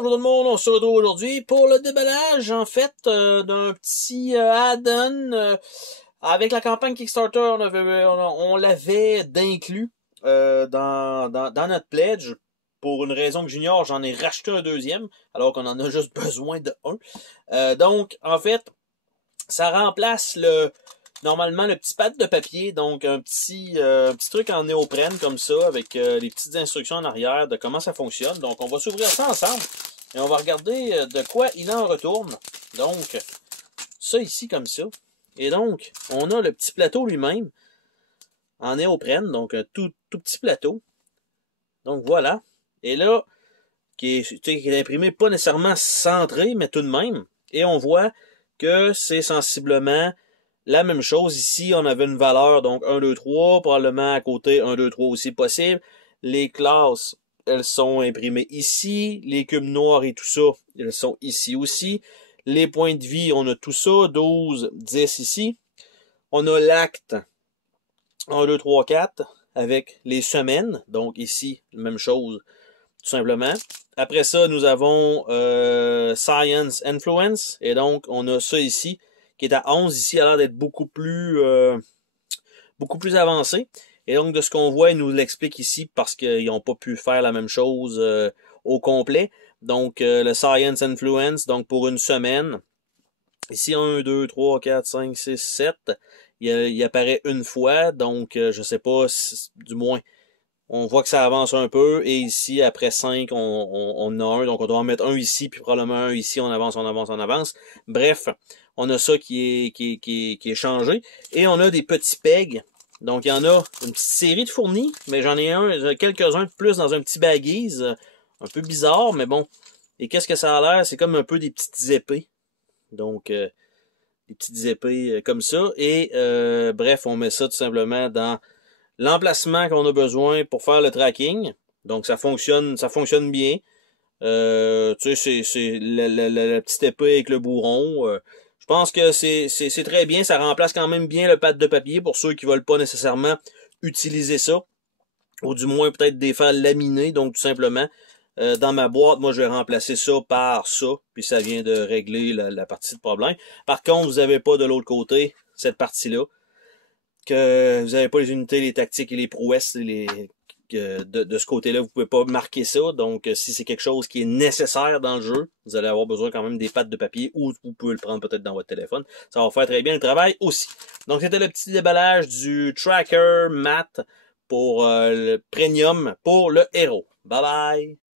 Bonjour tout le monde, on se retrouve aujourd'hui pour le déballage en fait d'un petit add-on avec la campagne Kickstarter. On l'avait d'inclus dans notre pledge. Pour une raison que j'ignore, j'en ai racheté un deuxième alors qu'on en a juste besoin de un. Donc en fait, ça remplace normalement le petit pad de papier, donc un petit truc en néoprène comme ça, avec les petites instructions en arrière de comment ça fonctionne. Donc on va s'ouvrir ça ensemble et on va regarder de quoi il en retourne. Donc ça ici comme ça. Et donc on a le petit plateau lui-même en néoprène, donc un tout petit plateau. Donc voilà. Et là, qui est imprimé pas nécessairement centré, mais tout de même. Et on voit que c'est sensiblement la même chose. Ici, on avait une valeur, donc 1, 2, 3, probablement à côté 1, 2, 3 aussi possible. Les classes, elles sont imprimées ici. Les cubes noirs et tout ça, elles sont ici aussi. Les points de vie, on a tout ça, 12, 10 ici. On a l'acte 1, 2, 3, 4 avec les semaines. Donc ici, même chose, tout simplement. Après ça, nous avons Science Influence. Et donc, on a ça ici, qui est à 11. Ici, il a l'air d'être beaucoup plus avancé. Et donc, de ce qu'on voit, il nous l'explique ici parce qu'ils n'ont pas pu faire la même chose au complet. Donc, le Science Influence, donc pour une semaine. Ici, 1, 2, 3, 4, 5, 6, 7. Il apparaît une fois. Donc, je sais pas, du moins, on voit que ça avance un peu, et ici, après 5, on a un, donc on doit en mettre un ici, puis probablement un ici, on avance, on avance, on avance. Bref, on a ça qui est changé. Et on a des petits pegs. Donc, il y en a une petite série de fournis, mais j'en ai quelques-uns de plus dans un petit baggies, un peu bizarre, mais bon. Et qu'est-ce que ça a l'air? C'est comme un peu des petites épées. Donc, des petites épées comme ça. Et bref, on met ça tout simplement dans l'emplacement qu'on a besoin pour faire le tracking. Donc ça fonctionne bien. Tu sais, c'est la petite épée avec le bourron. Je pense que c'est très bien. Ça remplace quand même bien le pad de papier pour ceux qui veulent pas nécessairement utiliser ça. Ou du moins peut-être des faire laminer. Donc tout simplement, dans ma boîte, moi je vais remplacer ça par ça. Puis ça vient de régler la partie de problème. Par contre, vous n'avez pas de l'autre côté cette partie-là. Que vous n'avez pas les unités, les tactiques et les prouesses de ce côté-là, vous pouvez pas marquer ça. Donc, si c'est quelque chose qui est nécessaire dans le jeu, vous allez avoir besoin quand même des pattes de papier, ou vous pouvez le prendre peut-être dans votre téléphone. Ça va faire très bien le travail aussi. Donc, c'était le petit déballage du tracker mat pour le premium pour le héros. Bye bye!